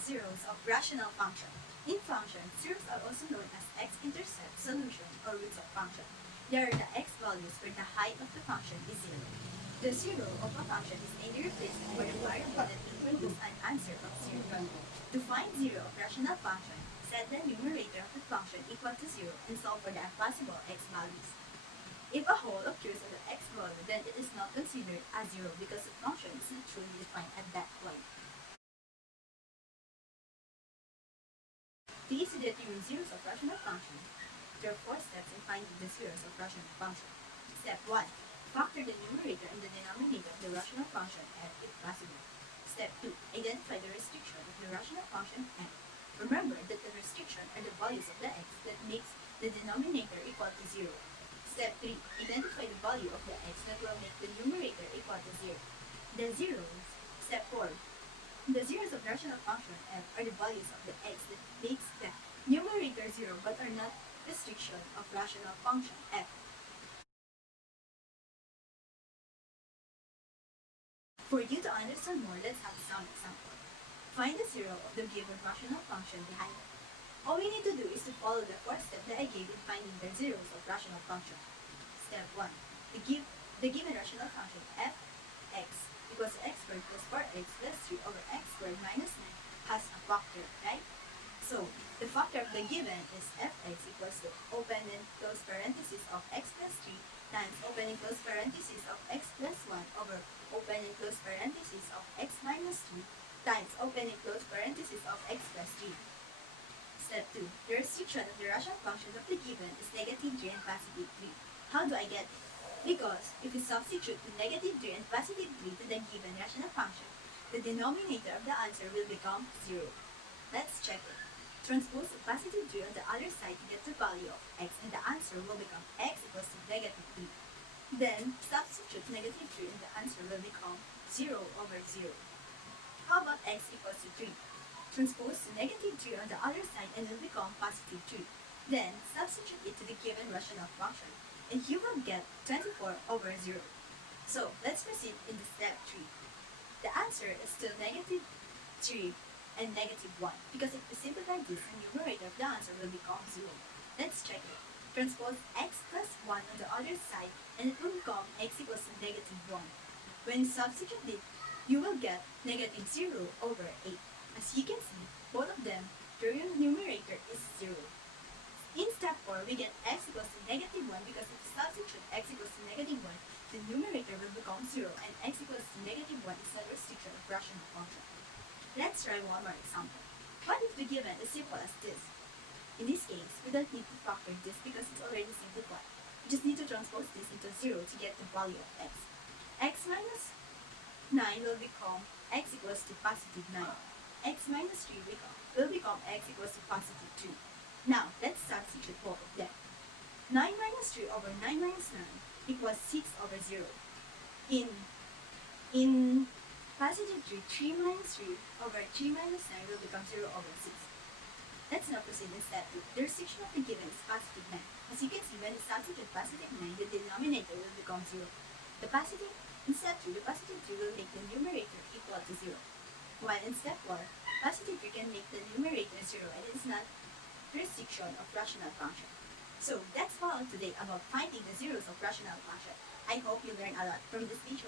zeros of rational function. In function, zeros are also known as x-intercept, solution, or roots of function. They are the x values where the height of the function is zero. The zero of a function is any replacement for the variable that will produce an answer of zero. To find zero of rational function, set the numerator of the function equal to zero and solve for the impossible x values. If a whole occurs at the x value, then it is not considered as zero because the function is not truly defined at that point. To easily determine zeros of rational function, there are 4 steps in finding the zeros of rational function. Step 1. Factor the numerator and the denominator of the rational function f if possible. Step 2. Identify the restriction of the rational function f. Remember that the restriction are the values of the x that makes the denominator equal to 0. Step 3. Identify the value of the x that will make the numerator equal to 0. The zeros. Step 4. The zeros of rational function f are the values of the x that makes the numerator 0 but are not restriction of rational function f. For you to understand more, let's have some example. Find the zero of the given rational function behind it. All we need to do is to follow the 4 steps that I gave in finding the zeros of rational function. Step 1. The given rational function f x equals x squared plus 4x plus 3 over x squared minus 9 has a factor, right? So, the factor of the given is fx equals to open and close parenthesis of x plus 3 times open and close parenthesis of x plus 1 over open and close parenthesis of x minus 3 times open and close parenthesis of x plus 3. Step 2. The restriction of the rational function of the given is negative 3 and positive 3. How do I get it? Because if we substitute the negative 3 and positive 3 to the given rational function, the denominator of the answer will become 0. Let's check it. Transpose the positive 3 on the other side to get the value of x, and the answer will become x equals to negative 3. Then, substitute negative 3 and the answer will become 0 over 0. How about x equals to 3? Transpose the negative 3 on the other side and it will become positive 3. Then, substitute it to the given rational function, and you will get 24 over 0. So, let's proceed in the step 3. The answer is still negative 3 and negative 1, because if we simplify this, the numerator of the answer will become 0. Let's check it. Transpose x plus 1 on the other side, and it will become x equals to negative 1. When you substitute it, you will get negative 0 over 8. As you can see, both of them, their numerator is 0. In step 4, we get x equals to negative 1 because if we substitute x equals to negative 1, the numerator will become 0 and x equals to negative 1 is a restriction of rational function. Let's try one more example. What if the given is simple as this? In this case, we don't need to factor this because it's already simplified. We just need to transpose this into 0 to get the value of x. X minus 9 will become x equals to positive 9. X minus 3 will become x equals to positive 2. Now, let's substitute both of them. 9 minus 3 over 9 minus 9 equals 6 over 0. In positive 3, 3 minus 3 over 3 minus 9 will become 0 over 6. Let's now proceed in step 2. The restriction of the given is positive 9. As you can see, when we substitute positive 9, the denominator will become 0. In step 2, the positive 3 will make the numerator equal to 0. While in step 4, positive 3 can make the numerator 0 and it is not restriction of rational function. So that's all today about finding the zeros of rational function. I hope you learned a lot from this video.